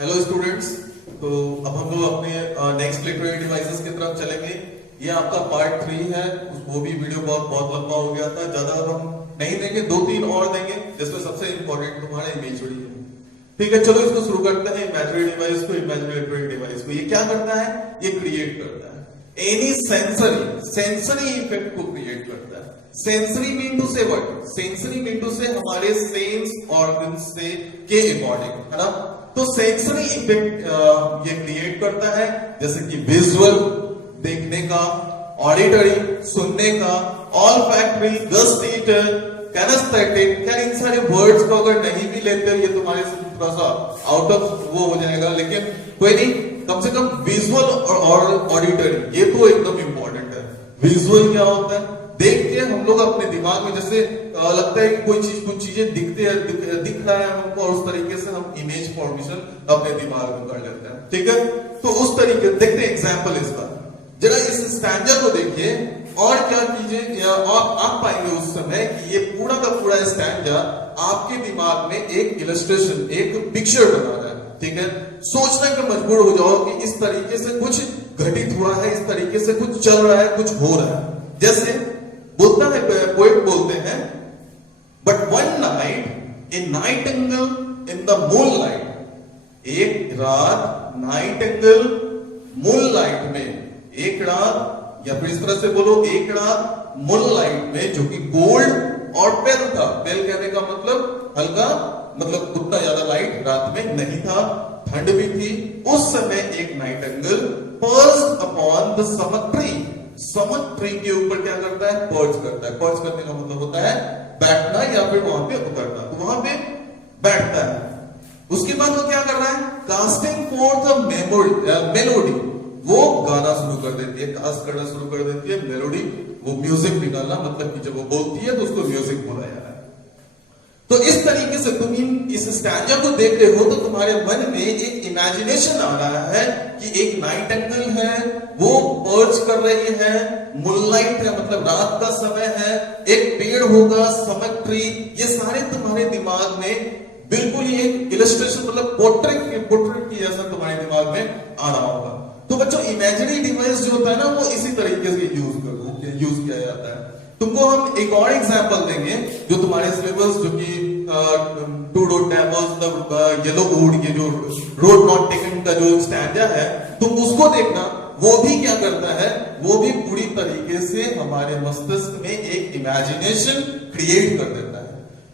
Hello students. तो अब हम लोग अपने नेक्स्ट लिटरेरी डिवाइसेस की तरफ चलेंगे। ये आपका पार्ट 3 है। वो भी वीडियो बहुत लंबा हो गया था, ज्यादा अब हम नहीं देंगे, 2-3 और देंगे, जिसमें सबसे इंपॉर्टेंट तुम्हारा इमेजरी है। ठीक है, चलो इसको शुरू करते हैं। इमेजरी डिवाइस को, इमेजरी लिटरेरी डिवाइस को ये क्या करता है? ये क्रिएट करता है एनी सेंसरी इफेक्ट को क्रिएट करता है। सेंसरी मीन टू से व्हाट? सेंसरी मीन टू से हमारे सेंस ऑर्गन से के अकॉर्डिंग, है ना। तो सेंसरी इफेक्ट ये क्रिएट करता है, जैसे कि विजुअल देखने का, ऑडिटरी सुनने का, ऑल्फैक्टरी गस्टेटर, कैनेस्थेटिक। क्या इन सारे वर्ड्स को अगर नहीं भी लेते ये तुम्हारे से थोड़ा सा आउट ऑफ वो हो जाएगा, लेकिन कोई नहीं, कम से कम विजुअल और ऑडिटरी ये तो एकदम इंपॉर्टेंट है। विजुअल क्या होता है? देख के हम लोग अपने दिमाग में जैसे लगता है कि कोई चीज, कुछ चीजें दिख रहा है हमको, और उस तरीके से हम इमेज फॉर्मेशन अपने दिमाग में कर लेते हैं। ठीक है, तो उस तरीके देखते हैं एग्जाम्पल इसका। जरा इस स्टैंजा को देखिए और क्या कीजिए, आप पाएंगे उस समय कि ये पूरा का पूरा स्टैंजा आपके दिमाग में एक इलस्ट्रेशन, एक पिक्चर बना रहा है। ठीक है, सोचने पर मजबूर हो जाओ कि इस तरीके से कुछ घटित हुआ है, इस तरीके से कुछ चल रहा है, कुछ हो रहा है। जैसे बोलता है, पोएट बोलते हैं, but one night A Nightingale in the moonlight, एक रात नाइटिंगेल मूनलाइट में, एक रात, या फिर इस तरह से बोलो, एक रात मूनलाइट में, जो कि गोल्ड और पेल था। पेल कहने का मतलब हल्का, मतलब उतना ज्यादा लाइट रात में नहीं था, ठंड भी थी। उस समय एक nightingale perched upon the sumac tree, sumac tree के ऊपर क्या करता है? पर्च करता है। पर्च करने का मतलब होता है बैठना या फिर वहां पे उतरना, तो वहां पे बैठता है। उसके बाद वो क्या कर रहा है? कास्टिंग फॉर द मेलोडी, वो गाना शुरू कर देती है, कास्ट करना शुरू कर देती है, मेलोडी, वो म्यूजिक निकालना, मतलब कि जब वो बोलती है तो उसको म्यूजिक बोला जा रहा है। तो इस तरीके से तुम इस स्टैंजा को देख रहे हो तो तुम्हारे मन में एक इमेजिनेशन आ रहा है कि एक नाइटिंगेल है, वो पर्च कर रही है, मूनलाइट है मतलब रात का समय है, एक पेड़ होगा, समक ट्री, ये सारे तुम्हारे दिमाग में बिल्कुल ही एक इलस्ट्रेशन, मतलब पोर्ट्रेट की जैसा तुम्हारे दिमाग में आ रहा होगा। तो बच्चों, इमेजिनरी डिवाइस जो होता है ना, वो इसी तरीके से यूज किया जाता है। तुमको हम एक और एग्जांपल देंगे जो तुम्हारे सिलेबस, जो कि टू रोड टैबर्स, येलो वुड, ये जो रोड नॉट टेकन का जो स्टैंजा है, तुम उसको देखना। वो भी क्या करता है? वो भी पूरी तरीके से हमारे मस्तिष्क में एक इमेजिनेशन क्रिएट कर देता है।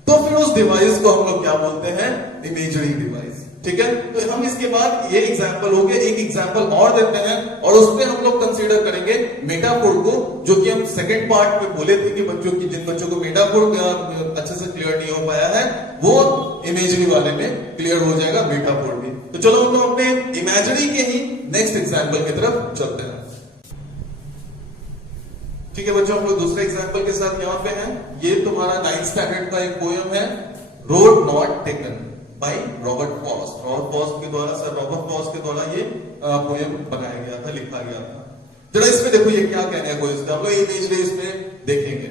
तो फिर उस डिवाइस को हम लोग क्या बोलते हैं? Imagery device. ठीक है, तो हम इसके बाद ये एग्जांपल हो गया, एक एग्जांपल और देते हैं और उस पे हम लोग कंसीडर करेंगे मेटाफोर को, जो कि हम सेकंड पार्ट में बोले थे कि बच्चों की, जिन बच्चों को मेटाफोर अच्छे से क्लियर नहीं हो पाया है, वो इमेजरी वाले में क्लियर हो जाएगा मेटाफोर भी। तो चलो हम लोग अपने इमेजरी के ही नेक्स्ट एग्जांपल की तरफ चलते हैं। ठीक है बच्चों, हम लोग दूसरे एग्जांपल के साथ यहाँ पे हैं। ये तुम्हारा 9th स्टैंडर्ड का एक पोयम है, road not taken by Robert Frost. Robert Frost के द्वारा ये पोयम बनाया गया था, लिखा गया था। जरा इसमें देखो ये क्या कहने का कोशिश, हम लोग इमेजरी इसमें देखेंगे।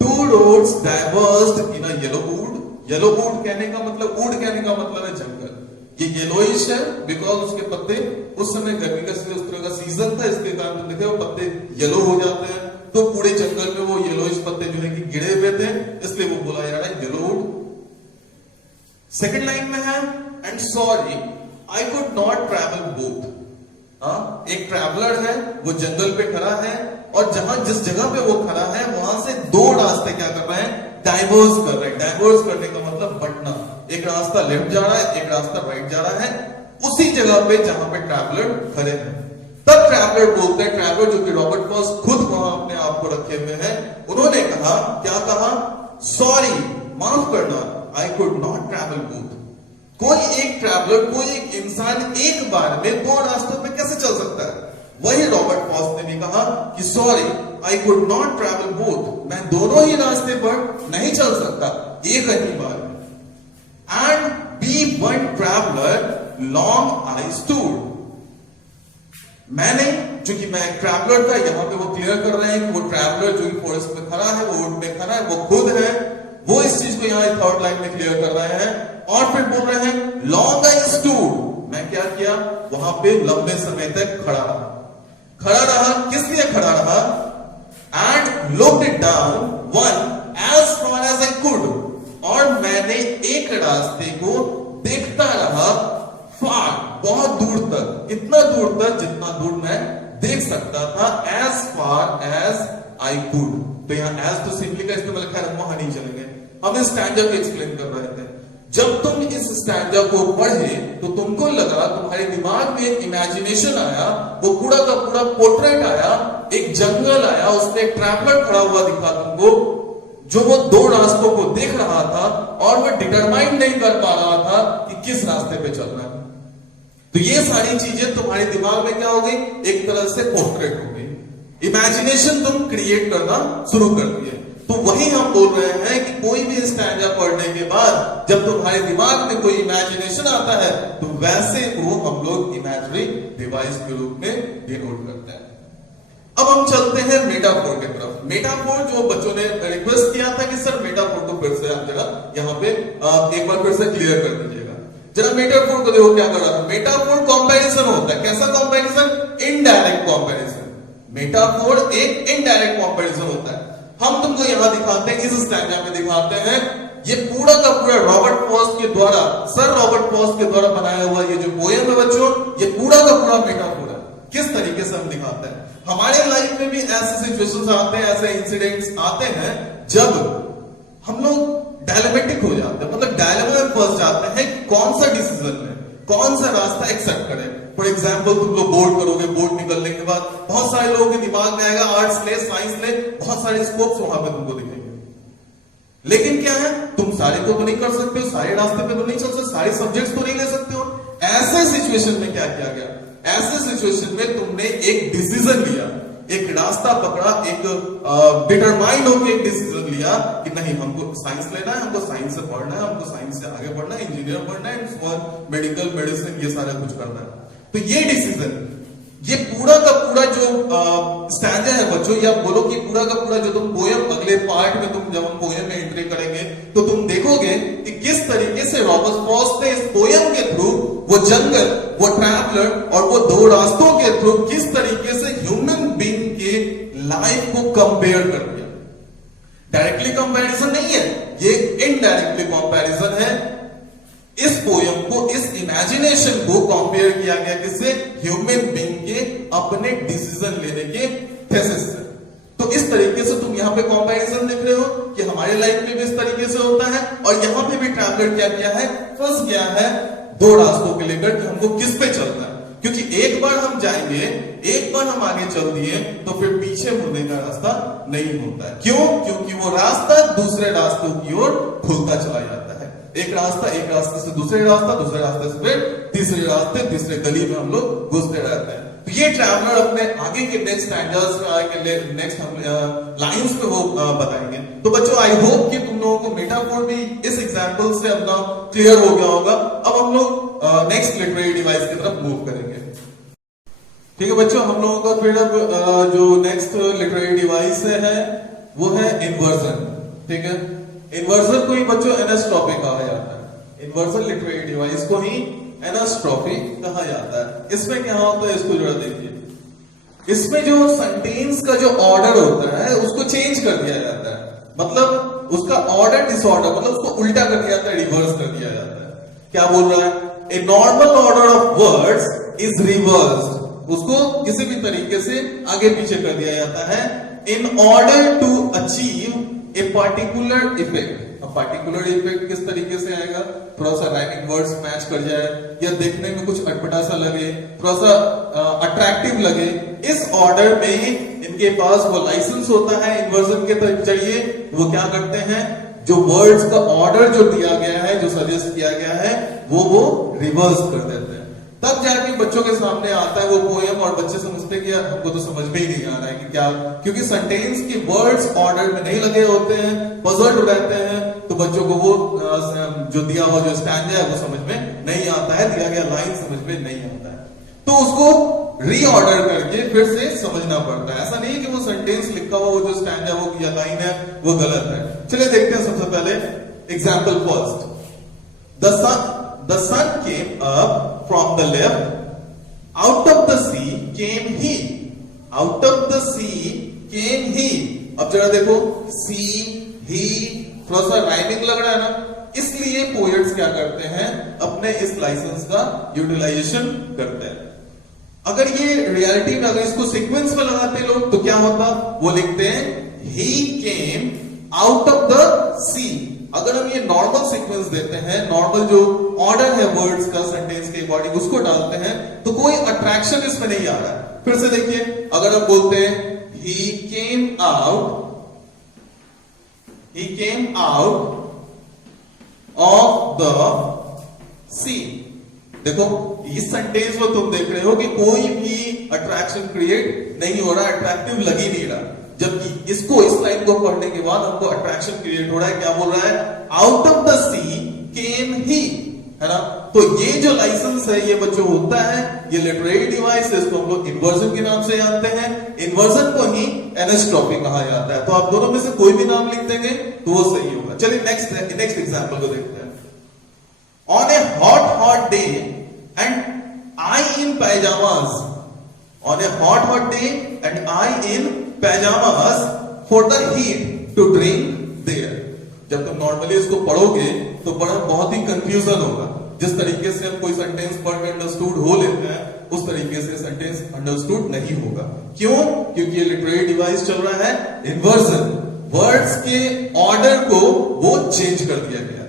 Two roads divorced in a yellow would. Yellow would कहने का मतलब, वुड कहने का मतलब है जंगल। ये येलोइश है बिकॉज उसके पत्ते, उस समय गर्मी का उस तरह का सीजन था, इसके कारण तुम देखे वो पत्ते येलो हो जाते हैं। तो पूरे जंगल में वो येलोइश पत्ते जो है कि गिरे हुए थे, इसलिए वो बोला जा रहा है येलो वुड। सेकेंड लाइन में है, and sorry I could not travel both. एक ट्रैवलर है, वो जंगल पे खड़ा है, और जिस जगह पे वो खड़ा है वहां से दो रास्ते क्या कर रहे हैं? डाइवर्स कर रहे हैं। डाइवर्स करने का मतलब बंटना, एक रास्ता लेफ्ट जा रहा है, एक रास्ता राइट जा रहा है, उसी जगह पे जहां पे ट्रैवलर खड़े हैं। तब ट्रैवलर बोलते हैं, ट्रैवलर जो कि रॉबर्ट फॉस्ट खुद वहां अपने आप को रखे हुए हैं, उन्होंने कहा, क्या कहा? सॉरी, माफ करना, I could not travel both. कोई एक ट्रैवलर, कोई एक इंसान एक बार में दो रास्तों पे कैसे चल सकता है? वही रॉबर्ट फॉस्ट ने भी कहा कि sorry I could not travel both, मैं दोनों ही रास्ते पर नहीं चल सकता एक ही बार में। And be one traveller long I stood. मैंने, चूंकि मैं एक ट्रैवलर था, यहां पे वो क्लियर कर रहे हैं कि वो ट्रैवलर जो कि फॉरेस्ट में खड़ा है, वो वुड में खड़ा है, वो खुद है, वो इस चीज को यहां थर्ड लाइन में क्लियर कर रहे हैं। और फिर बोल रहे हैं लॉन्ग आई स्टूड, क्या किया, वहां पे लंबे समय तक खड़ा रहा। किस लिए खड़ा रहा? And looked down one as far as I could, और मैंने एक रास्ते को देखता रहा फार, बहुत दूर तक, इतना दूर तक जितना दूर मैं देख सकता था, as far as I could। तो यहां as तो सिंपली का इस्तेमाल, खैर वहां नहीं चलेंगे, हम इस स्टैंजा को एक्सप्लेन कर रहे थे। जब तुम इस स्टैंजा को पढ़े तो तुमको लगा, तुम्हारे दिमाग में एक इमेजिनेशन आया, वो पूरा का पूरा पोर्ट्रेट आया, एक जंगल आया, उसमें एक ट्रैवलर खड़ा हुआ दिखा तुमको, जो वो दो रास्तों को देख रहा था और वो डिटरमाइन नहीं कर पा रहा था कि किस रास्ते पे चलना है। तो ये सारी चीजें तुम्हारे दिमाग में क्या हो गई, एक तरह से पोर्ट्रेट हो गई, इमेजिनेशन तुम क्रिएट करना शुरू कर दिए। तो वही हम बोल रहे हैं कि कोई भी स्टैंजा पढ़ने के बाद जब तुम्हारे दिमाग में कोई इमेजिनेशन आता है तो वैसे वो हम लोग इमेजिनरी डिवाइस के रूप में डिनोट करते हैं। अब हम चलते हैं मेटाफोर की तरफ। मेटाफोर जो बच्चों ने रिक्वेस्ट किया था कि सर मेटाफोर को फिर से आप जरा यहाँ पे एक बार फिर से क्लियर कर दीजिएगा। जरा मेटाफोर को देखो क्या कर रहा था। मेटाफोर कंपैरिजन होता है। कैसा कंपैरिजन? Indirect comparison. मेटाफोर एक इनडायरेक्ट कंपैरिजन होता है। हम तुमको यहां दिखाते हैं, इस स्टैंजा में दिखाते हैं, ये पूरा का पूरा रॉबर्ट फ्रॉस्ट के द्वारा, सर रॉबर्ट फ्रॉस्ट के द्वारा बनाया हुआ ये जो पोएम है बच्चों, ये पूरा का पूरा मेटाफोर है। किस तरीके से हम दिखाते हैं, हमारे लाइफ में भी ऐसे सिचुएशंस आते हैं, ऐसे इंसिडेंट्स आते हैं जब हम लोग डायलेमेटिक हो जाते हैं, मतलब डायलेमा में फंस जाते हैं, कौन सा डिसीजन में कौन सा रास्ता एक्सेप्ट करें। फॉर एग्जाम्पल तुम लोग बोर्ड करोगे, बोर्ड निकलने के बाद बहुत सारे लोगों के दिमाग में आएगा आर्ट्स ले, साइंस ले, बहुत सारे स्कोप्स वहां पे तुमको दिखेंगे, लेकिन क्या है, तुम सारे को तो नहीं कर सकते हो, सारे रास्ते पे तो नहीं चल सकते, सारे सब्जेक्ट्स तो नहीं ले सकते हो। ऐसे सिचुएशन में क्या किया गया, ऐसे सिचुएशन में तुमने एक डिसीजन लिया, एक रास्ता पकड़ा, एक डिटरमाइन होकर एक डिसीजन लिया कि नहीं हमको साइंस लेना है, हमको साइंस से पढ़ना है, हमको साइंस से आगे बढ़ना है, इंजीनियर बनना है, मेडिकल मेडिसिन ये सारा कुछ करना है। तो ये डिसीजन, ये पूरा का पूरा जो स्टैंजा है बच्चों, या बोलो कि पूरा का पूरा जो तुम पोएम अगले पार्ट में तुम जब हम पोएम में एंट्री करेंगे तो तुम देखोगे कि किस तरीके से रॉबर्ट फ्रॉस्ट ने इस पोएम के थ्रू वो जंगल, वो ट्रैवलर और वो दो रास्तों के थ्रू किस तरीके से ह्यूमन बीइंग के लाइफ को कंपेयर कर दिया। डायरेक्टली कंपैरिजन नहीं है, ये इनडायरेक्टली कंपैरिजन है। इस पोएम को, इस इमेजिनेशन को कंपेयर किया गया किससे? ह्यूमन बीइंग के अपने डिसीजन लेने के थेसिस से। तो इस तरीके से तुम यहाँ पे कंपैरिजन देख रहे हो कि हमारे लाइफ में भी इस तरीके से होता है, और यहाँ पे भी ट्रैवलर क्या किया है, फंस गया है दो रास्तों के लेकर कि हमको किस पे चलना है। क्योंकि एक बार हम जाएंगे, एक बार हम आगे चल दिए तो फिर पीछे मुड़ने का रास्ता नहीं होता है। क्यों? क्योंकि वो रास्ता दूसरे रास्तों की ओर खुलता चला जाता है। एक रास्ते से दूसरे रास्ता, दूसरे रास्ते से फिर तीसरे रास्ते, तीसरे गली में हम लोग घुसते रहते हैं। तो ये ट्रैवलर अपने आगे के नेक्स्ट स्टैंडर्ड्स में, आगे नेक्स्ट हम लाइंस में वो बताएंगे। तो बच्चों आई होप कि तुम लोगों को मेटाफोर भी इस एग्जांपल से अपना क्लियर हो गया होगा। अब हम लोग नेक्स्ट लिटरेरी डिवाइस की तरफ मूव करेंगे। ठीक है बच्चों, हम लोगों का फिर अब जो नेक्स्ट लिटरेरी डिवाइस है वो है इन्वर्जन। ठीक है, इन्वर्जन को ही बच्चों एनास्ट्रॉपी कहा जाता है। इन्वर्जन लिटरेरी डिवाइस को ही एनास्ट्रॉपी कहा जाता है। इसमें क्या होता है, इसको जरा देखिए। इसमें जो सेंटेंस का जो ऑर्डर होता है उसको चेंज कर दिया जाता है, मतलब उसका ऑर्डर डिसऑर्डर, मतलब उसको उल्टा कर दिया जाता है, रिवर्स कर दिया जाता है। क्या बोल रहा है? A normal order of words is reversed, उसको किसी भी तरीके से आगे पीछे कर दिया जाता है in order to achieve a particular effect. अब पर्टिकुलर इफेक्ट किस तरीके से आएगा? थोड़ा सा राइमिंग वर्ड्स मैच कर जाए, या देखने में कुछ अटपटा सा लगे, थोड़ा सा अट्रैक्टिव लगे। इस ऑर्डर में इनके पास वो लाइसेंस होता है इन्वर्जन के जरिए। वो क्या करते हैं, जो वर्ड्स का ऑर्डर जो दिया गया है, जो सजेस्ट किया गया है, वो रिवर्स कर देते हैं। तब जाके बच्चों के सामने आता है वो पोएम, और बच्चे समझते हैं कि यार हमको तो समझ में ही नहीं आ रहा है कि क्या, क्योंकि सेंटेंस के वर्ड्स ऑर्डर में नहीं लगे होते हैं, पजल्ड रहते हैं, तो बच्चों को वो जो दिया हुआ जो स्टैंजा है वो समझ में नहीं आता है, दिया गया लाइन समझ में नहीं आता है, तो उसको रीऑर्डर करके फिर से समझना पड़ता है। ऐसा नहीं है कि वो सेंटेंस लिखा हुआ वो जो स्टैंजा वो या लाइन है वो गलत है। चलिए देखते हैं सबसे पहले example first. The sun came up from the left, out of the sea came he, out of the sea came he. अब जरा देखो, सी ही थोड़ा सा राइमिंग लग रहा है ना, इसलिए पोएट्स क्या करते हैं, अपने इस लाइसेंस का यूटिलाइजेशन करते हैं। अगर ये रियलिटी में अगर इसको सीक्वेंस में लगाते लोग तो क्या होता, वो लिखते हैं ही केम आउट ऑफ द सी। अगर हम ये नॉर्मल सीक्वेंस देते हैं, नॉर्मल जो ऑर्डर है वर्ड्स का सेंटेंस के अकॉर्डिंग उसको डालते हैं, तो कोई अट्रैक्शन इसमें नहीं आ रहा है। फिर से देखिए, अगर हम बोलते हैं he came out of the sea, देखो इस सेंटेंस में तुम देख रहे हो कि कोई भी अट्रैक्शन क्रिएट नहीं हो रहा, अट्रैक्टिव लग ही नहीं रहा, जबकि इसको, इस लाइन को पढ़ने के बाद हमको अट्रैक्शन क्रिएट हो रहा है। क्या बोल रहा है, out of the sea came ही, है ना। तो ये जो लाइसेंस है ये बच्चों होता है, ये लिटरेरी डिवाइस है, इसको हम लोग इन्वर्जन के नाम से जानते हैं। इन्वर्जन को ही एनेस्ट्रॉपी कहा जाता है। तो आप दोनों में से कोई भी नाम लिख देंगे तो वो सही होगा। चलिए नेक्स्ट एग्जांपल को देखते हैं। On a hot day and I in pyjamas, on a hot day and I in pyjamas for the heat to drink there. जब तुम नॉर्मली इसको पढ़ोगे तो बड़ा बहुत ही कंफ्यूजन होगा। जिस तरीके से हम कोई सेंटेंस पढ़ के अंडरस्टूड हो लेते हैं, उस तरीके से सेंटेंस अंडरस्टूड नहीं होगा। क्यों? क्योंकि ये लिटरेरी डिवाइस चल रहा है इन्वर्जन, वर्ड्स के ऑर्डर को वो चेंज कर दिया गया है।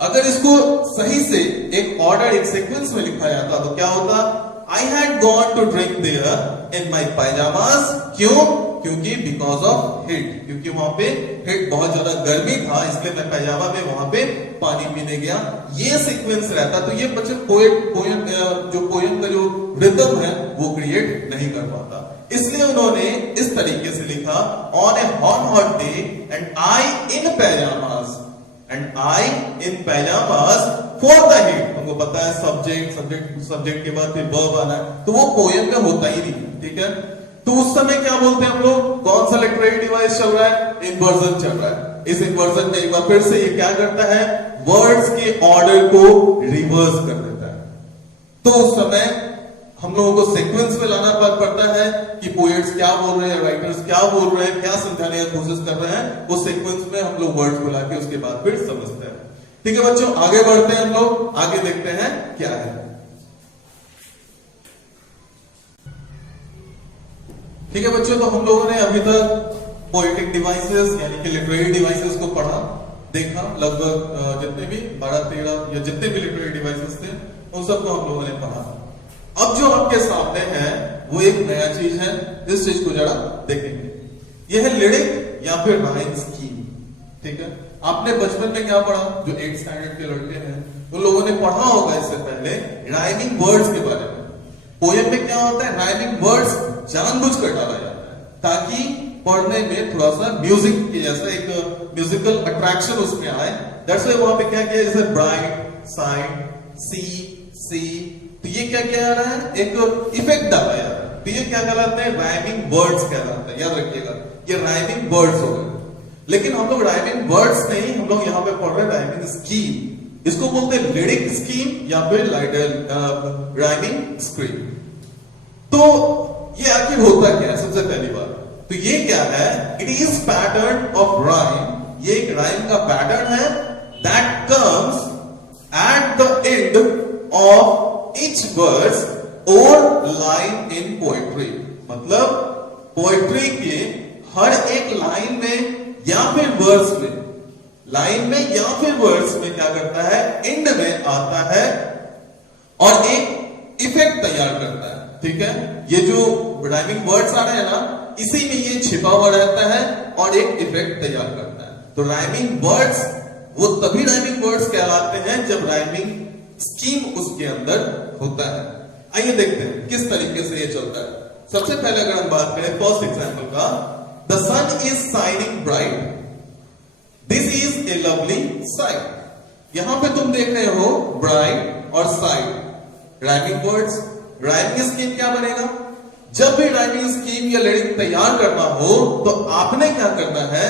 अगर इसको सही से एक ऑर्डर, एक सीक्वेंस में लिखा जाता तो क्या होता, I had gone to drink there in my pyjamas. क्यों? क्योंकि बिकॉज ऑफ हीट, क्योंकि वहां पे हीट बहुत ज्यादा गर्मी था, इसलिए मैं पैजामा में वहां पे पानी पीने गया। ये सीक्वेंस रहता तो ये बच्चे पोएम का जो रिदम है वो क्रिएट नहीं कर पाता। इसलिए उन्होंने इस तरीके से लिखा, on a hot day and I in pyjamas, and I in pyjamas for the heat. हमको पता है सब्जेक्ट के बाद फिर वर्ब आना है, तो वो पोएम में होता ही नहीं, ठीक है। तो उस समय क्या बोलते हैं हम लोग, कौन सा लिटरेरी डिवाइस चल रहा है, इन्वर्जन चल रहा है। इस इन्वर्जन में एक बार फिर से ये क्या करता है, वर्ड्स के ऑर्डर को रिवर्स कर देता है। तो उस समय हम लोगों को सीक्वेंस में लाना पड़ता है कि पोएट्स क्या बोल रहे हैं, राइटर्स क्या बोल रहे हैं, क्या समझाने की कोशिश कर रहे हैं। वो सीक्वेंस में हम लोग वर्ड्स को लाके उसके बाद फिर समझते हैं। ठीक है बच्चों, आगे बढ़ते हैं हम लोग, आगे देखते हैं क्या है। ठीक है बच्चों, तो हम लोगों ने अभी तक पोएटिक डिवाइसेस यानी कि लिटरेरी डिवाइसेस को पढ़ा, देखा। लगभग जितने भी 12-13 या जितने भी लिटरेरी डिवाइसेस थे उन सबको हम लोगों ने पढ़ा। अब जो आपके सामने है वो एक नया चीज है, इस चीज को जरा देखेंगे। यह है लिरिक या फिर राइम स्कीम। ठीक है, आपने बचपन में क्या पढ़ा, जो 8th स्टैंडर्ड के लड़के हैं उन लोगों ने पढ़ा होगा इससे पहले राइमिंग वर्ड्स के बारे में। पोएम में क्या होता है, राइमिंग वर्ड्स जानबूझकर डाला जाता है ताकि पढ़ने में थोड़ा सा म्यूजिक के जैसा एक म्यूजिकल अट्रैक्शन उसमें आए। दैट्स व्हाई वहां पे क्या किया, जैसे ब्राइट, साइड, सी, तो ये क्या किया जा रहा है, एक इफेक्ट डाला जा रहा है। तो ये क्या कहलाते हैं, राइमिंग वर्ड्स कहलाते हैं। याद रखिएगा, ये राइमिंग वर्ड्स हो गए। लेकिन हम लोग राइमिंग वर्ड्स नहीं, हम लोग यहां पे पढ़ रहे हैं राइमिंग स्कीम। इसको बोलते हैं लिरिक स्कीम या फिर राइमिंग स्कीम। तो ये आखिर होता क्या है, सबसे पहली बात तो ये क्या है, it is pattern of rhyme. ये एक राइम का पैटर्न है that comes at the end of each verse और लाइन इन पोएट्री। मतलब पोएट्री के हर एक लाइन में या फिर वर्स में, लाइन में या फिर वर्स में क्या करता है, एंड में आता है और एक इफेक्ट तैयार करता है। ठीक है, ये जो राइमिंग वर्ड्स आ रहे हैं ना, इसी में ये छिपा हुआ रहता है और एक इफेक्ट तैयार करता है। तो राइमिंग वर्ड्स वो तभी राइमिंग वर्ड्स कहलाते हैं जब राइमिंग स्कीम उसके अंदर होता है। आइए देखते हैं किस तरीके से ये चलता है। सबसे पहले अगर हम बात करें फर्स्ट एग्जांपल का, the sun is shining bright, this is a lovely sight. यहां पे तुम देख रहे हो ब्राइट और sight rhyming words. Rhyming scheme क्या बनेगा, जब भी राइमिंग स्कीम या लिरिक तैयार करना हो तो आपने क्या करना है,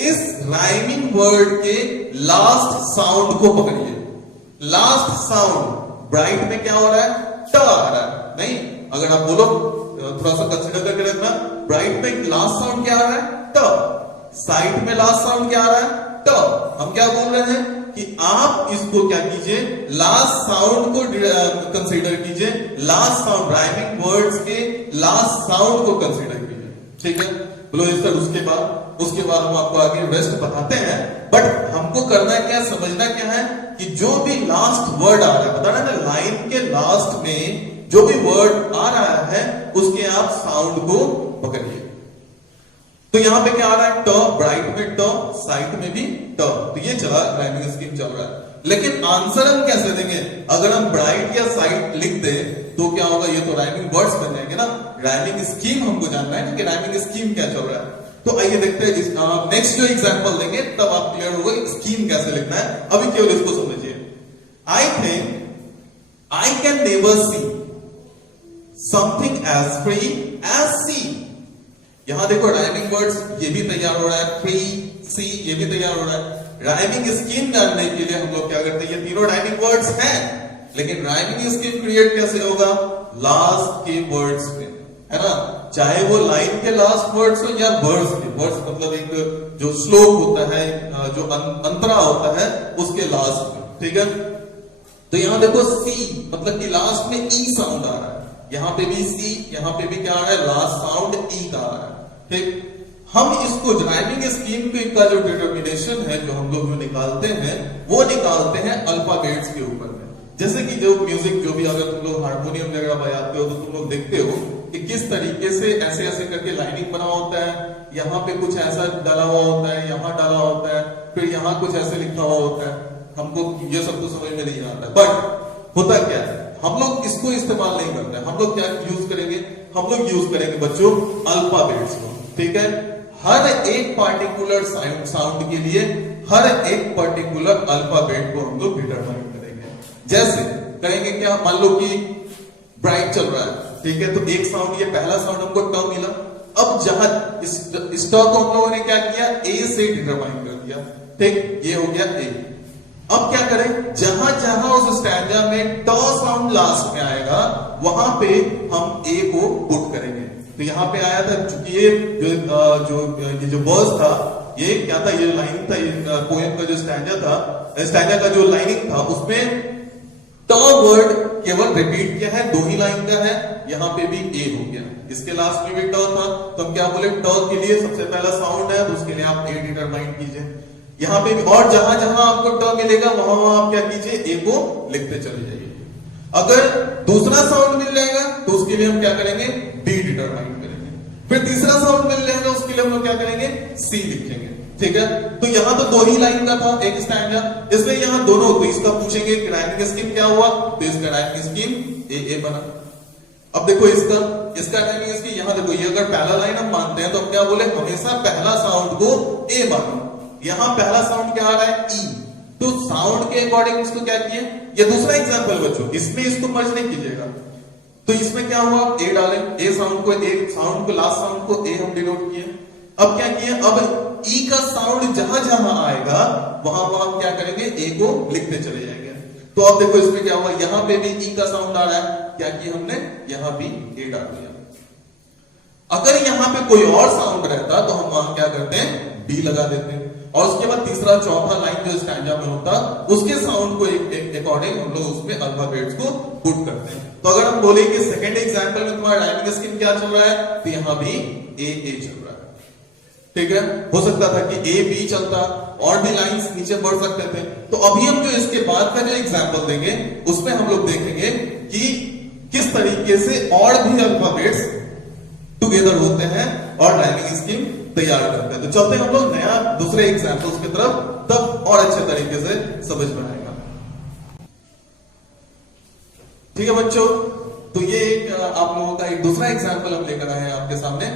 इस राइमिंग वर्ड के लास्ट साउंड को पकड़िए। लास्ट साउंड ब्राइट में क्या हो रहा है, ट आ रहा है। नहीं, अगर आप बोलो थोड़ा सा कंसिडर करके रखना, ब्राइट में लास्ट साउंड क्या आ रहा है, ट। साइड में लास्ट साउंड क्या आ रहा है, ट। हम क्या बोल रहे हैं कि आप इसको क्या कीजिए, लास्ट साउंड को कंसीडर कीजिए, लास्ट साउंड, राइमिंग वर्ड्स के लास्ट साउंड को कंसीडर कीजिए, ठीक है। बोलो इस तरह। उसके बाद हम आपको आगे रेस्ट बताते हैं, बट हमको करना क्या, समझना क्या है कि जो भी लास्ट वर्ड आ रहा है, बताना ना, लाइन के लास्ट में जो भी वर्ड आ रहा है उसके आप साउंड को पकड़िए। तो यहां पे क्या आ रहा है, ट, ब्राइट में ट, साइड में भी ट। तो ये चला, राइमिंग स्कीम चल रहा है। लेकिन आंसर हम कैसे देंगे, अगर हम ब्राइट या साइड लिख दे तो क्या होगा, ये तो राइमिंग वर्ड्स बन जाएंगे ना। राइमिंग स्कीम हमको जानना है ना कि राइमिंग स्कीम क्या चल रहा है। तो आइए देखते हैं नेक्स्ट जो एग्जांपल देंगे तब आप क्लियर होगा स्कीम कैसे लिखना है। अभी केवल इसको समझिए। I think I can never see something as free as sea. यहां देखो राइमिंग वर्ड्स ये भी तैयार हो रहा है, फ्री, सी ये भी तैयार हो रहा है। राइमिंग स्कीम जानने के लिए हम लोग क्या करते हैं, ये तीनों राइमिंग वर्ड्स हैं, लेकिन राइमिंग स्कीम क्रिएट कैसे होगा, लास्ट के वर्ड्स में, है ना। चाहे वो लाइन के लास्ट वर्ड्स हो या वर्ड्स के, वर्ड्स मतलब एक जो श्लोक होता है, जो अंतरा होता है उसके लास्ट में, ठीक है। तो यहां देखो सी मतलब कि लास्ट में ई साउंड आ रहा है, यहां पे भी सी, यहां पे भी क्या आ रहा है, लास्ट साउंड ई का आ रहा है, ठीक। हम इसको राइमिंग स्कीम का जो डिटर्मिनेशन है, जो हम लोग निकालते हैं, वो निकालते हैं अल्फाबेट्स के ऊपर में। जैसे कि जो म्यूजिक, जो भी अगर तुम लोग हारमोनियम वगैरह बजाते हो तो तुम लोग देखते हो कि किस तरीके से ऐसे ऐसे करके लाइनिंग बना होता है, यहाँ पे कुछ ऐसा डाला हुआ होता है, यहाँ डाला होता है, फिर यहाँ कुछ ऐसे लिखा हुआ होता है। हमको ये सब तो समझ में नहीं आता, बट होता क्या है, हम लोग इसको इस्तेमाल नहीं करते। हम लोग क्या यूज करेंगे, हम लोग यूज करेंगे बच्चों अल्फाबेट्स को, ठीक है। हर एक पार्टिकुलर साउंड के लिए हर एक पर्टिकुलर अल्फाबेट को हम लोग डिटरमाइन करेंगे। जैसे करेंगे क्या, मान लो कि ब्राइट चल रहा है, ठीक है, तो एक साउंड, ये पहला साउंड हमको ट मिला। अब जहां इस ट को हम लोगों ने क्या किया, ए से डिटरमाइन कर दिया, ठीक, ये हो गया ए। अब क्या करें, जहां जहां उस स्टैंजा में ट साउंड लास्ट में आएगा वहां पे हम ए को पुट करेंगे। तो यहां पे आया था, चूंकि ये जो वर्स था, ये क्या था, ये लाइन था, ये पोएम का जो स्टैंजा था, स्टैंजा का जो लाइनिंग था, उसमें ट वर्ड केवल रिपीट किया है, 2 ही लाइन का है। यहां पे भी ए हो गया, इसके लास्ट में भी ट था, तो हम क्या बोले, ट के लिए सबसे पहला साउंड है, तो उसके लिए आप ए डिटरमाइन कीजिए। यहां पे भी, और जहां जहां आपको ट मिलेगा वहां वहां आप क्या कीजिए, ए को लिखते चले जाइए। अगर दूसरा साउंड मिल जाएगा तो उसके लिए हम क्या करेंगे, डी डिटरमाइन करेंगे। फिर तीसरा साउंड मिल जाएगा, उसके लिए हम लोग क्या करेंगे, सी लिखेंगे, ठीक है। तो यहां तो 2 ही लाइन का था, एक स्टैंजा, इसलिए यहां दोनों, तो इसका पूछेंगे कि राइमिंग स्कीम क्या हुआ, तो इसका राइमिंग स्कीम ए बना। अब देखो इसका राइमिंग स्कीम, यहां देखो, ये अगर पहला लाइन हम मानते हैं तो हम क्या बोले, हमेशा पहला साउंड को ए मानो। यहां पहला साउंड क्या आ रहा है, ई, तो साउंड के अकॉर्डिंग इसको क्या किए। ये दूसरा एग्जांपल बच्चों, इसमें इसको मर्ज नहीं कीजिएगा। तो इसमें क्या हुआ, ए डालें, ए साउंड को लास्ट साउंड को ए हम डिनोट किए। अब क्या किए, अब ई का साउंड जहां जहां आएगा वहां वहां क्या करेंगे, ए को लिखते चले जाएंगे। तो अब देखो इसमें क्या हुआ, यहां पे भी ई का साउंड आ रहा है, क्या किया हमने, यहां भी ए डाल दिया। अगर यहां पे कोई और साउंड रहता तो हम वहां क्या करते हैं, बी लगा देते हैं। और उसके बाद तीसरा चौथा लाइन जो स्टैंजा में होता, उसके साउंड को अकॉर्डिंग हम लोग उसमें अल्फाबेट्स को पुट करते हैं। तो अगर हम बोले कि सेकंड एग्जांपल में तुम्हारा राइमिंग स्कीम क्या चल रहा है, तो यहां भी ए चल रहा है, ठीक है। हो सकता था कि ए बी चलता, और भी लाइंस नीचे बढ़ सकते थे। तो अभी हम जो इसके बाद का जो एग्जांपल देंगे उसमें हम लोग देखेंगे कि किस तरीके से और भी अल्फाबेट्स टुगेदर होते हैं और राइमिंग स्कीम तैयार करते हैं। तो चलते हैं हम लोग नया दूसरे एग्जांपल्स की तरफ, तब और अच्छे तरीके से समझ में आएगा, ठीक है बच्चों। तो ये एक आप लोगों का एक दूसरा एग्जांपल हम लेकर आए हैं आपके सामने।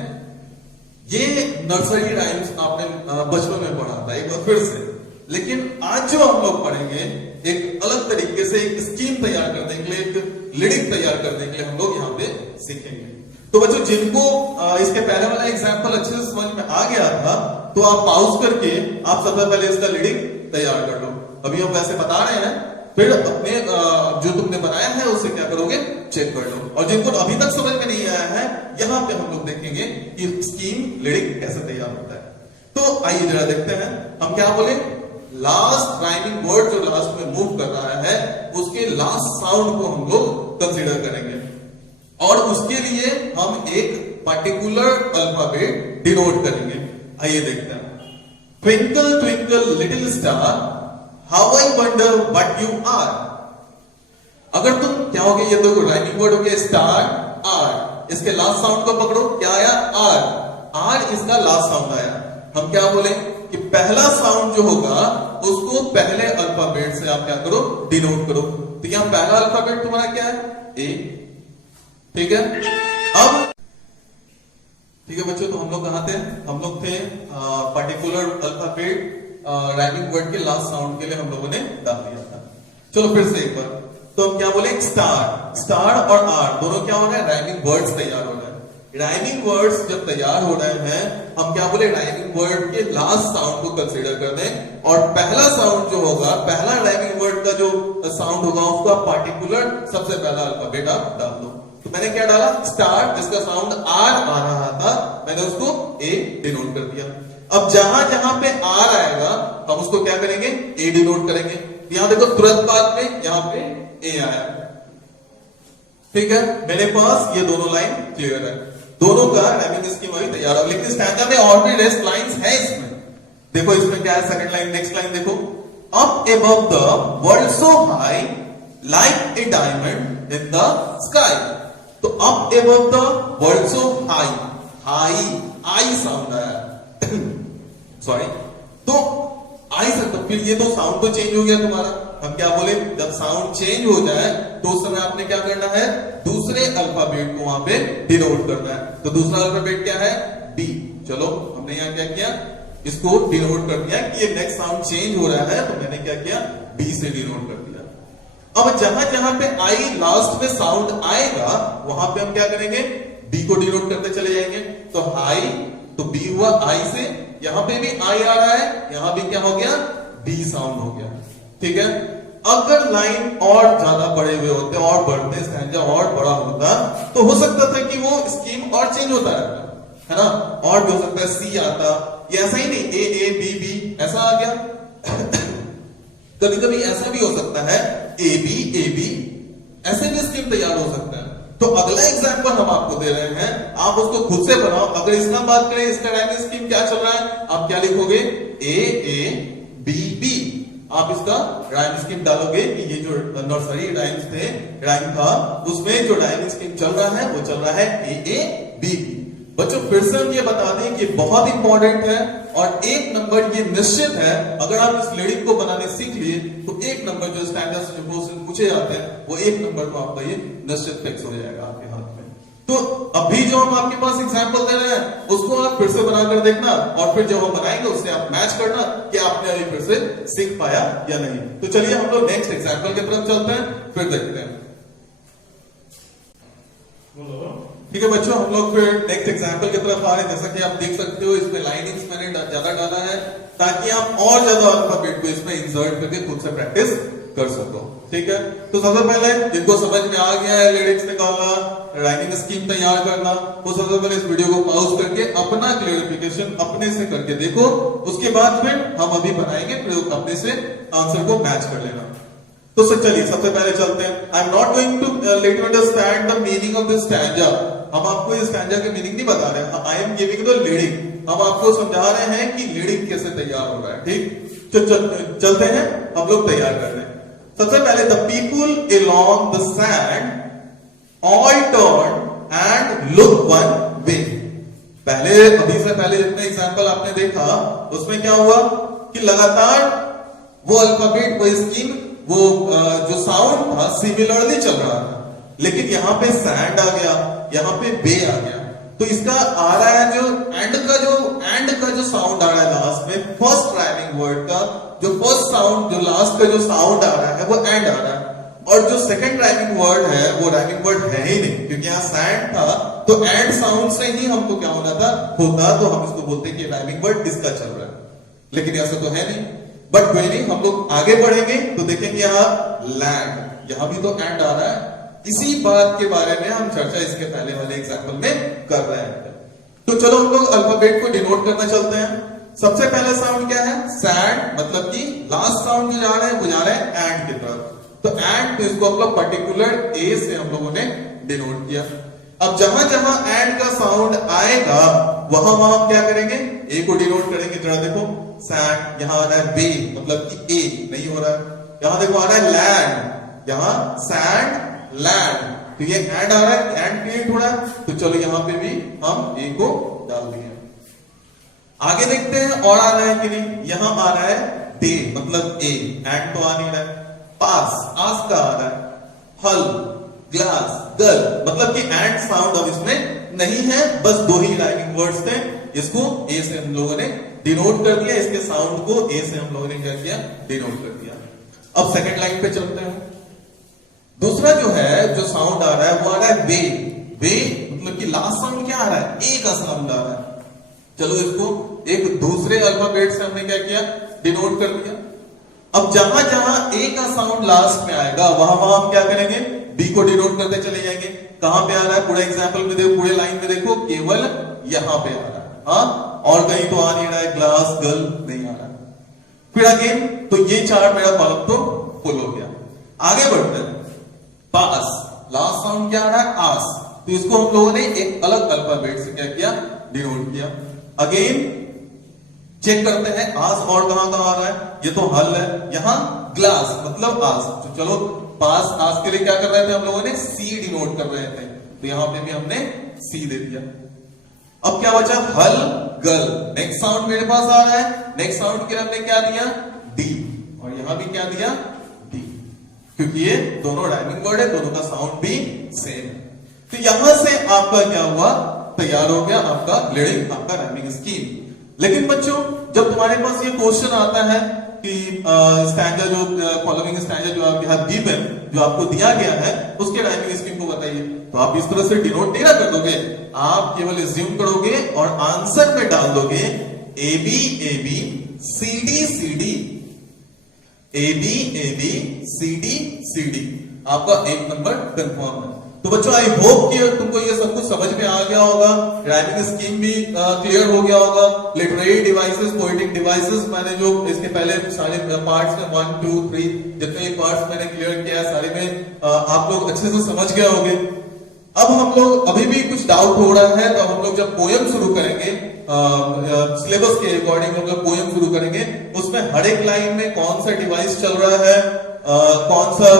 ये नर्सरी राइम्स आपने बचपन में पढ़ा था, एक बार फिर से, लेकिन आज जो हम लोग पढ़ेंगे एक अलग तरीके से एक स्कीम तैयार करने के लिए, एक लिरिक तैयार करने के लिए हम लोग यहाँ पे सीखेंगे। तो बच्चों जिनको इसके पहले वाला एग्जांपल अच्छे से समझ में आ गया था, तो आप पॉज करके आप सबसे पहले इसका लिरिक तैयार कर लो। अभी हम वैसे बता रहे हैं, फिर अपने जो तुमने बनाया है उसे क्या करोगे, चेक कर लो। और जिनको अभी तक समझ में नहीं आया है, यहां पे हम लोग देखेंगे कि स्कीम लिरिक कैसे तैयार होता है। तो आइए जरा देखते हैं हम क्या बोले। लास्ट राइमिंग वर्ड जो लास्ट में मूव कर रहा है उसके लास्ट साउंड को हम लोग कंसीडर करेंगे और उसके लिए हम एक पर्टिकुलर अल्फाबेट डिनोट करेंगे। आइए देखते हैं। Twinkle twinkle little star, how I wonder what you are. अगर तुम क्या हो गया, ये तो राइमिंग वर्ड हो गया स्टार आर, इसके लास्ट साउंड को पकड़ो, क्या आया आर, आर इसका लास्ट साउंड आया। हम क्या बोले कि पहला साउंड जो होगा उसको पहले अल्फाबेट से आप क्या करो, डिनोट करो। तो यहां पहला अल्फाबेट तुम्हारा क्या है, ए, ठीक है। अब ठीक है बच्चों, तो हम लोग कहां थे, हम लोग थे पर्टिकुलर अल्फाबेट राइमिंग वर्ड के लास्ट साउंड के लिए हम लोगों ने डाल दिया था। चलो फिर से एक बार, तो हम क्या बोले, स्टार, स्टार और आर दोनों क्या हो रहा है, राइमिंग वर्ड्स तैयार हो रहे हैं। राइमिंग वर्ड्स जब तैयार हो रहे हैं, हम क्या बोले, राइमिंग वर्ड के लास्ट साउंड को कंसीडर कर दें और पहला साउंड जो होगा, पहला राइमिंग वर्ड का जो साउंड होगा उसका पर्टिकुलर सबसे पहला अल्फाबेट आप डाल दो। तो मैंने क्या डाला, स्टार, जिसका साउंड आर आ रहा था, मैंने उसको ए डिनोट कर दिया। अब जहां जहां पे आर आएगा हम उसको क्या करेंगे, ए डिनोट करेंगे। यहां देखो तुरंत बाद में यहां पे ए आया, ठीक है। मेरे पास ये दोनों लाइन क्लियर है, दोनों का राइमिंग स्कीम अभी तैयार है। लेकिन स्टैंजा में और भी रेस्ट लाइंस है इसमें। देखो इसमें क्या है, सेकंड लाइन, नेक्स्ट लाइन देखो, up above the world so high like a diamond in the sky. तो up above the world so high, high I sound आया सॉरी, तो आई सकता, फिर ये तो साउंड तो चेंज हो गया तुम्हारा। हम क्या बोले, जब साउंड चेंज हो जाए तो उस समय आपने क्या करना है, दूसरे अल्फाबेट को वहां पे डिनोट करना है। तो दूसरा अल्फाबेट क्या है, डी। चलो हमने यहाँ क्या किया, इसको डिनोट कर दिया कि ये नेक्स्ट साउंड चेंज हो रहा है, तो मैंने क्या किया, डी से डिनोट कर दिया। अब जहां जहां पे आई लास्ट में साउंड आएगा वहां पे हम क्या करेंगे, डी को डिनोट करते चले जाएंगे। तो हाई, तो बी हुआ आई से, यहां पे भी आई आ रहा है, यहां भी क्या हो गया, डी साउंड हो गया, ठीक है। अगर लाइन और ज्यादा बड़े हुए होते और बढ़ते स्टैंजा और बड़ा होता तो हो सकता था कि वो स्कीम और चेंज होता रहता, है ना। और भी हो सकता है सी आता, ये ऐसा ही नहीं ए ए बी बी ऐसा आ गया कभी कभी ऐसा भी हो सकता है ए बी ऐसे भी स्कीम तैयार हो सकता है। तो अगला एग्जांपल हम आपको दे रहे हैं, आप उसको खुद से बनाओ। अगर इसका बात करें, इसका राइमिंग स्कीम क्या चल रहा है, आप क्या लिखोगे, ए बी। आप इसका राइम स्कीम डालोगे कि ये जो नर्सरी राइम्स थे, राइम था, उसमें जो राइमिंग स्कीम चल रहा है वो चल रहा है ए बी। बच्चों फिर से हम ये बता दें कि बहुत इंपॉर्टेंट है और एक नंबर ये निश्चित है। अगर आप इस लिरिक को बनाने सीख लिए तो एक नंबर जो स्टैंडर्ड से जो क्वेश्चन पूछे जाते हैं वो एक नंबर तो आपका ये निश्चित फिक्स हो जाएगा आपके हाथ में। तो अभी जो हम आपके पास एग्जांपल दे रहे हैं उसको आप फिर से बनाकर देखना और फिर जब हम बनाएंगे उससे आप मैच करना कि आपने अभी फिर से सीख पाया या नहीं। तो चलिए हम लोग नेक्स्ट एग्जांपल की तरफ चलते हैं, फिर देखते हैं। ठीक है बच्चों, हम लोग फिर नेक्स्ट एग्जांपल की तरफ आ रहे हैं। जैसा कि आप देख सकते हो इसमें लाइनिंग्स मैंने ज्यादा डाला है ताकि आप और ज्यादा अल्फाबेट को इसमें इंसर्ट करके खुद से प्रैक्टिस कर सको, ठीक है। तो सबसे पहले जिनको समझ में आ गया है लिरिक्स निकालना, राइमिंग स्कीम तैयार करना, वो सबसे पहले इस वीडियो को पॉज करके अपना क्लियरिफिकेशन अपने से करके देखो। उसके बाद फिर हम अभी बनाएंगे, फिर अपने से आंसर को मैच कर लेना। तो चलिए सबसे पहले चलते हैं। I am not going to let you understand the meaning of this stanza. हम आपको इस स्टैंजा के मीनिंग नहीं बता रहे, I am giving the lyric. हम आपको समझा रहे हैं कि लिरिक कैसे तैयार हो रहा है, ठीक। तो चलते हैं, हम लोग तैयार कर रहे हैं। सबसे पहले the people along the sand all turn and look one way. पहले अभी से पहले जितने एग्जांपल आपने देखा उसमें क्या हुआ कि लगातार वो अल्फाबेट, वो स्कीम, वो जो साउंड था सिमिलरली चल रहा था। लेकिन यहां पे सैंड आ गया, यहां पे बे आ गया। तो इसका आ रहा है जो एंड का जो साउंड आ रहा है लास्ट में, फर्स्ट राइमिंग वर्ड का जो फर्स्ट साउंड, जो लास्ट का जो साउंड आ रहा है वो एंड आ रहा है। और जो सेकंड राइमिंग वर्ड है वो राइमिंग वर्ड है ही नहीं, क्योंकि यहाँ सैंड था तो एंड साउंड से ही हमको क्या होना था, होता। तो हम इसको बोलते हैं कि राइमिंग वर्ड इसका चल रहा है, लेकिन ऐसा तो है नहीं। बट कोई नहीं, हम लोग आगे बढ़ेंगे तो देखेंगे यहाँ लैंड, यहाँ भी तो एंड आ रहा है। इसी बात के बारे में हम चर्चा इसके पहले वाले एग्जाम्पल में कर रहे हैं। तो चलो हम लोग अल्फाबेट को डिनोट करना चलते हैं। सबसे पहला साउंड क्या है? सैंड, मतलब कि लास्ट साउंड जो जा रहा है वो जा रहा है एंड की तरफ। तो एंड, तो इसको हम लोग पर्टिकुलर ए से हम लोगों ने डिनोट किया। अब जहां जहां एंड का साउंड आएगा वहां वहां हम क्या करेंगे? ए को डिनोट करेंगे। जरा देखो, सैंड, यहां आ रहा है बे, मतलब कि ए नहीं हो रहा है। यहां देखो आ रहा है लैंड, यहां सैंड लैंड, तो ये एंड आ रहा है, एंड क्रिएट हो रहा है। तो चलो यहां पे भी हम ए को डाल दिए। आगे देखते हैं और आ रहा है कि नहीं। यहां आ रहा है दे, मतलब ए, एंड तो आ नहीं रहा है। पास, आस का आ रहा है। हल, ग्लास, गल, मतलब कि एंड साउंड अब इसमें नहीं है, बस दो ही राइमिंग वर्ड्स थे। इसको ए से हम लोगों ने डिनोट कर दिया, इसके साउंड को ए से हम लोगों ने क्या किया? डिनोट कर दिया। अब सेकंड लाइन पे चलते हैं। दूसरा जो है, जो साउंड आ रहा है वो आ रहा है वे। वे मतलब कि लास्ट साउंड क्या आ रहा है? ए का साउंड आ रहा है। चलो इसको एक दूसरे अल्फाबेट से हमने क्या किया? डिनोट कर दिया। अब जहां जहां ए का साउंड लास्ट में आएगा वहां वहां हम क्या करेंगे? बी को डिनोट करते चले जाएंगे। कहां पे आ रहा है? पूरे एग्जाम्पल में देखो, पूरे लाइन में देखो, केवल यहां पे आ रहा है। हाँ, और कहीं तो आ नहीं रहा है, ग्लास, गल नहीं आ रहा है। फिर अगेन, तो ये चार मेरा कॉलम तो फुल हो गया। आगे बढ़ते हैं। पास, लास्ट साउंड क्या आ रहा है? आस, तो इसको हम लोगों ने एक अलग अल्फाबेट से क्या किया? डिनोट किया। अगेन चेक करते हैं आस और कहां कहां आ रहा है। ये तो हल है, यहां ग्लास मतलब आस। तो चलो पास आस के लिए क्या कर रहे थे हम लोगों ने? सी डिनोट कर रहे थे, तो यहां पे भी हमने सी दे दिया। अब क्या बचा? हल, गल। नेक्स्ट साउंड मेरे पास आ रहा है, नेक्स्ट साउंड के लिए हमने क्या दिया? डी, और यहां भी क्या दिया? डी, क्योंकि ये दोनों राइमिंग वर्ड है, दोनों का साउंड भी सेम है। तो यहां से आपका क्या हुआ? तैयार हो गया आपका लिरिक, आपका राइमिंग स्कीम। लेकिन बच्चों, जब तुम्हारे पास ये क्वेश्चन आता है कि स्टैंजा, जो फॉलोइंग स्टैंजा जो आप हैव गिवन, जो आपको दिया गया है, उसके राइमिंग स्कीम को बताइए, तो आप इस तरह से डिनोट नहीं ना कर दोगे, आप केवल एज्यूम करोगे और आंसर में डाल दोगे A B A B C D C D, A B A B C D C D, आपका एक नंबर कंफर्म है। तो बच्चों, आई होप कि तुमको ये सब कुछ समझ में आ गया होगा, राइमिंग स्कीम भी क्लियर हो गया होगा। लिटरेरी डिवाइसेस, पोएटिक डिवाइसेस, मैंने जो इसके पहले सारे पार्ट्स में 1 2 3 जितने पार्ट्स मैंने क्लियर किया है, सारे में आप लोग अच्छे से समझ गए होंगे। अब हम लोग, अभी भी कुछ डाउट हो रहा है, तो हम लोग जब पोयम शुरू करेंगे, सिलेबस के अकॉर्डिंग हम लोग पोयम शुरू करेंगे, उसमें हर एक लाइन में कौन सा डिवाइस चल रहा है, कौन सा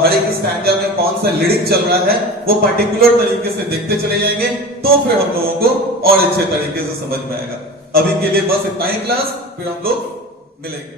हर एक स्टैंजा में कौन सा लिरिक चल रहा है, वो पर्टिकुलर तरीके से देखते चले जाएंगे, तो फिर हम लोगों को और अच्छे तरीके से समझ में आएगा। अभी के लिए बस इतना ही क्लास, फिर हम लोग मिलेंगे।